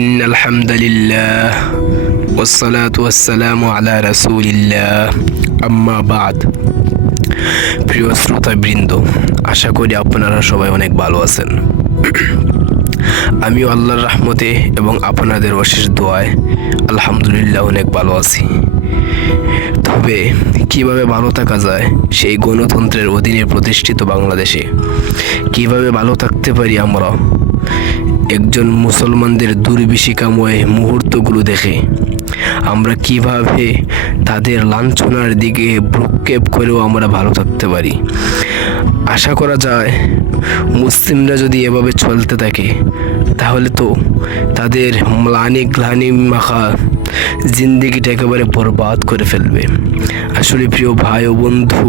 ইন্নাল হামদুলিল্লাহ ওয়াসসালাতু ওয়াসসালামু আলা রাসূলিল্লাহ আম্মা বাদ। প্রিয় শ্রোতাবৃন্দ, আশা করি আপনারা সবাই অনেক ভালো আছেন। আমিও আল্লাহর রহমতে এবং আপনাদের অশেষ দোয়ায় আলহামদুলিল্লাহ অনেক ভালো আছি। তবে কিভাবে ভালো থাকা যায় সেই গণতন্ত্রের অধীনে প্রতিষ্ঠিত বাংলাদেশে কিভাবে ভালো থাকতে পারি আমরা, একজন মুসলমানদের দুর্বিষিকাময় মুহূর্তগুলো দেখে আমরা কিভাবে তাদের লাঞ্ছনার দিকে ভ্রুক্ষেপ করেও আমরা ভালো থাকতে পারি। আশা করা যায় মুসলিমরা যদি এভাবে চলতে থাকে তাহলে তো তাদের গ্লানি মাখা জিন্দেগিটা একেবারে বরবাদ করে ফেলবে। আসলে প্রিয় ভাই ও বন্ধু,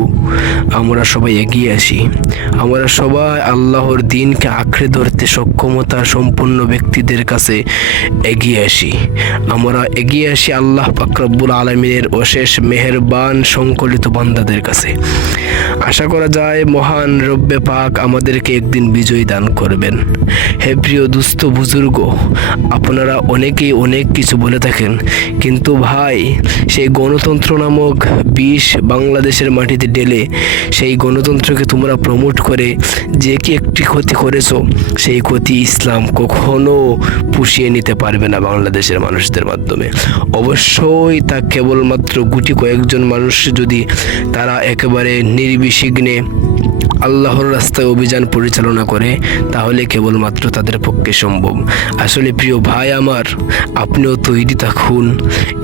আমরা সবাই এগিয়ে আসি। আমরা সবাই আল্লাহর দ্বীনকে আঁকড়ে ধরতে সক্ষমতা সম্পন্ন ব্যক্তিদের কাছে এগিয়ে আসি। আমরা এগিয়ে আসি আল্লাহ পাক রব্বুল আলামিনের অশেষ মেহেরবান সংকলিত বান্দাদের কাছে। আশা করা যায় মহান রব্বে পাক আমাদেরকে একদিন বিজয় দান করবেন। হে প্রিয় দুস্থ বুজুর্গ, আপনারা অনেকেই অনেক কিছু বলে থাকেন, কিন্তু ভাই সেই গণতন্ত্র নামক বিষ বাংলাদেশের মাটিতে ঢেলে সেই গণতন্ত্রকে তোমরা প্রমোট করে যে কি একটি ক্ষতি করেছো, সেই ক্ষতি ইসলাম কখনো পুষিয়ে নিতে পারবে না বাংলাদেশের মানুষদের মাধ্যমে। অবশ্যই তা কেবলমাত্র গুটি কয়েকজন মানুষ যদি তারা একেবারে নির্বিঘ্নে আল্লাহর রাস্তায় অভিযান পরিচালনা করে তাহলে কেবলমাত্র তাদের পক্ষে সম্ভব। আসলে প্রিয় ভাই আমার, আপনিও তৈরি থাকুন,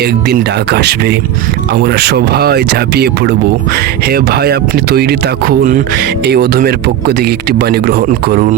একদিন ডাক আসবে, আমরা সবাই ঝাঁপিয়ে পড়ব। হে ভাই, আপনি তৈরি থাকুন, এই অধমের পক্ষ থেকে একটি বাণী গ্রহণ করুন।